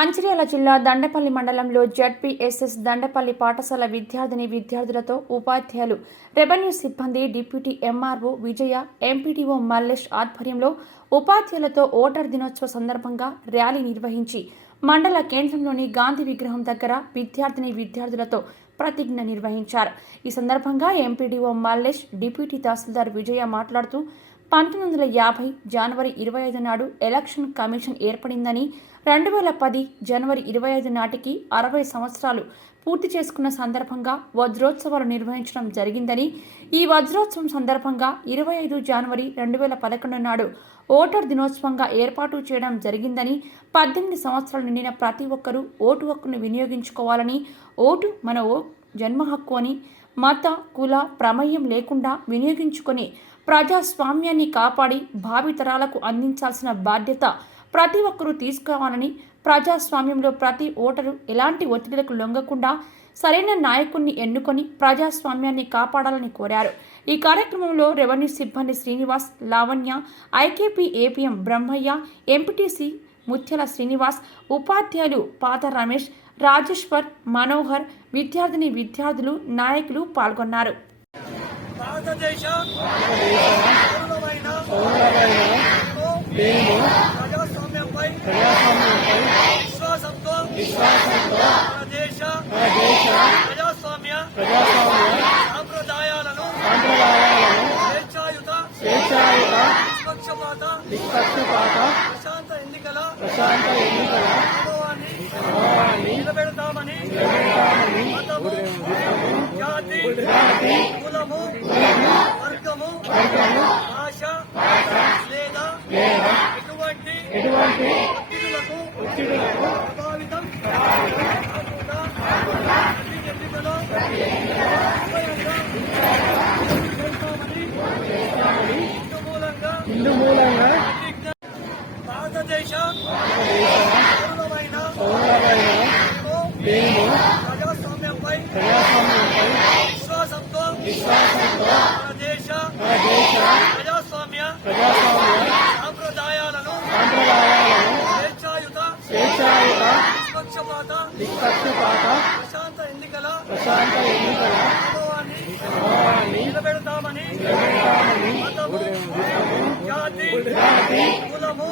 మంచిర్యాల జిల్లా దండపల్లి మండలంలో జడ్పీఎస్ఎస్ దండపల్లి పాఠశాల విద్యార్థులతో ఉపాధ్యాయులు, రెవెన్యూ సిబ్బంది, డిప్యూటీ ఎంఆర్ఓ విజయ, ఎంపీడీఓ మల్లేష్ ఆధ్వర్యంలో ఉపాధ్యాయులతో ఓటర్ దినోత్సవ సందర్భంగా ర్యాలీ నిర్వహించి మండల కేంద్రంలోని గాంధీ విగ్రహం దగ్గర విద్యార్థులతో ప్రతిజ్ఞ నిర్వహించారు. ఈ సందర్భంగా ఎంపీడీఓ మల్లేష్, డిప్యూటీ తహసీల్దార్ విజయ మాట్లాడుతూ 1950 జనవరి 25 నాడు ఎలక్షన్ కమిషన్ ఏర్పడిందని, 2010 జనవరి 25 నాటికి 60 సంవత్సరాలు పూర్తి చేసుకున్న సందర్భంగా వజ్రోత్సవాలు నిర్వహించడం జరిగిందని, ఈ వజ్రోత్సవం సందర్భంగా 25 జనవరి 2011 నాడు ఓటర్ దినోత్సవంగా ఏర్పాటు చేయడం జరిగిందని, 18 సంవత్సరాలు నిండిన ప్రతి ఒక్కరూ ఓటు హక్కును వినియోగించుకోవాలని, ఓటు మన జన్మ హక్కు అని, మత కుల ప్రమేయం లేకుండా వినియోగించుకొని ప్రజాస్వామ్యాన్ని కాపాడి భావితరాలకు అందించాల్సిన బాధ్యత ప్రతి ఒక్కరూ తీసుకోవాలని, ప్రజాస్వామ్యంలో ప్రతి ఓటరు ఎలాంటి ఒత్తిడిలకు లొంగకుండా సరైన నాయకుడిని ఎన్నుకొని ప్రజాస్వామ్యాన్ని కాపాడాలని కోరారు. ఈ కార్యక్రమంలో రెవెన్యూ సిబ్బంది Srinivas, Lavanya, IKP APM Brahmaiah, MPTC Mutyala Srinivas, ఉపాధ్యాయులు పాత రమేష్, రాజేశ్వర్, మనోహర్, విద్యార్థులు, నాయకులు పాల్గొన్నారు. ప్రజాస్వామ్యంపై విశ్వాసంతో ప్రజాస్వామ్య సాంప్రదాయాలను స్వేచ్ఛాయుత నిష్పక్షపాత ప్రశాంత ఎన్నికల అనుభవాన్ని నిలబెడతామని మతము, జాతి, కులము, వర్గము, భాష లేదా ఎటువంటి ఒత్తిడులకు ప్రభావితం ఎన్నికలో హిందూ మూలంగా భారతదేశ పౌరులమైన ప్రజాస్వామ్యంపై విశ్వాసంతో మన దేశ ప్రజాస్వామ్య సాంప్రదాయాలను స్వేచ్ఛాయుత నిష్పక్షపాత ప్రశాంత ఎన్నికల అనుభవాన్ని నిలబెడతామని మతము, జాతి, కులము,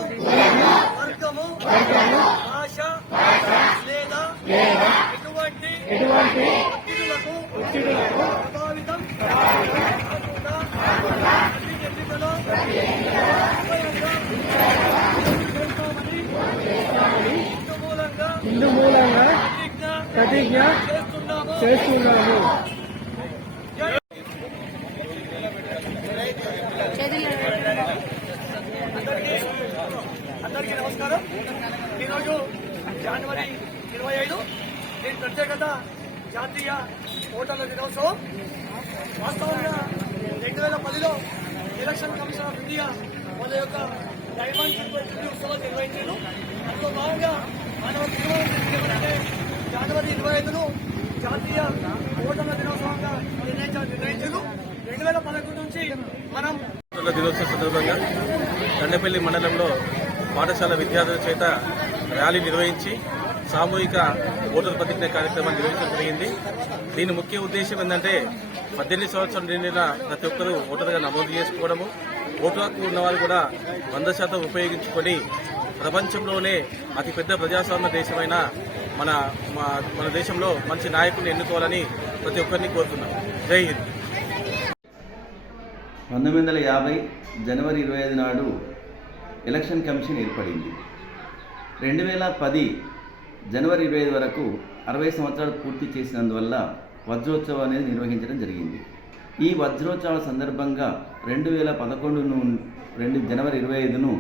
వర్గము, భాష లేదా ఎటువంటి ఒత్తిడులకు ప్రభావితం ఎన్నికలో హిందూ మూలంగా ప్రతిజ్ఞ చేస్తున్నాము. అందరికీ నమస్కారం. ఈరోజు జనవరి 25 దీని ప్రత్యేకత జాతీయ ఓటర్ల దినోత్సవం. వాస్తవంగా 2010లో ఎలక్షన్ కమిషన్ ఆఫ్ ఇండియా వాళ్ళ యొక్క డైమండ్ ఉత్సవాలు నిర్వహించారు. అందులో భాగంగా మనం అంటే జనవరి 25ను జాతీయ ఓటర్ల దినోత్సవంగా నిర్ణయించారు. 2011 నుంచి మనం ఓటర్ల దినోత్సవం సందర్భంగా దండపల్లి మండలంలో పాఠశాల విద్యార్థుల చేత ర్యాలీ నిర్వహించి సామూహిక ఓటర్ ప్రతిజ్ఞ కార్యక్రమాన్ని నిర్వహించడం జరిగింది. దీని ముఖ్య ఉద్దేశం ఏంటంటే 18 సంవత్సరాలు నిండిన ప్రతి ఒక్కరూ ఓటర్గా నమోదు చేసుకోవడము, ఓటు హక్కు ఉన్నవారు కూడా 100% ఉపయోగించుకొని ప్రపంచంలోనే అతిపెద్ద ప్రజాస్వామ్య దేశమైన మన దేశంలో మంచి నాయకుడిని ఎన్నుకోవాలని ప్రతి ఒక్కరిని కోరుతున్నాం. జై హింద్. 1950 జనవరి 25 నాడు ఎలక్షన్ కమిషన్ ఏర్పడింది. 2010 జనవరి 25 వరకు 60 సంవత్సరాలు పూర్తి చేసినందువల్ల వజ్రోత్సవం అనేది నిర్వహించడం జరిగింది. ఈ వజ్రోత్సవాల సందర్భంగా 2011 జనవరి 25ను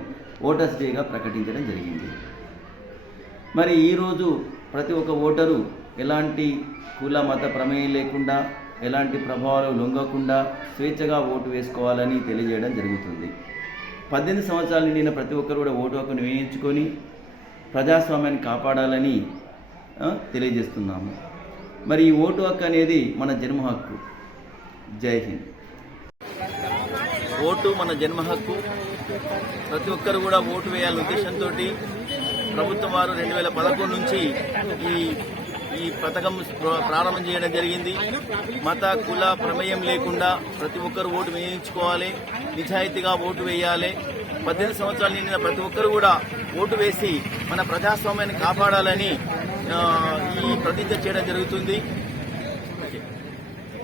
ఓటర్స్ డేగా ప్రకటించడం జరిగింది. మరి ఈరోజు ప్రతి ఒక్క ఓటరు ఎలాంటి కుల మత ప్రమేయం లేకుండా, ఎలాంటి ప్రభావాలు లొంగకుండా స్వేచ్ఛగా ఓటు వేసుకోవాలని తెలియజేయడం జరుగుతుంది. 18 సంవత్సరాలు నిండిన ప్రతి ఒక్కరు కూడా ఓటు హక్కును వేయించుకొని ప్రజాస్వామ్యాన్ని కాపాడాలని తెలియజేస్తున్నాము. మరి ఈ ఓటు హక్కు అనేది మన జన్మ హక్కు. జై హింద్. ఓటు మన జన్మ హక్కు. ప్రతి ఒక్కరు కూడా ఓటు వేయాలనే ఉద్దేశంతో ప్రభుత్వం వారు 2011 నుంచి ఈ పథకం ప్రారంభం చేయడం జరిగింది. మత కుల ప్రమేయం లేకుండా ప్రతి ఒక్కరు ఓటు వేయించుకోవాలి, నిజాయితీగా ఓటు వేయాలి. 18 సంవత్సరాలు నిండిన ప్రతి ఒక్కరు కూడా ఓటు వేసి మన ప్రజాస్వామ్యాన్ని కాపాడాలని ఈ ప్రతిజ్ఞ చేయడం జరుగుతుంది.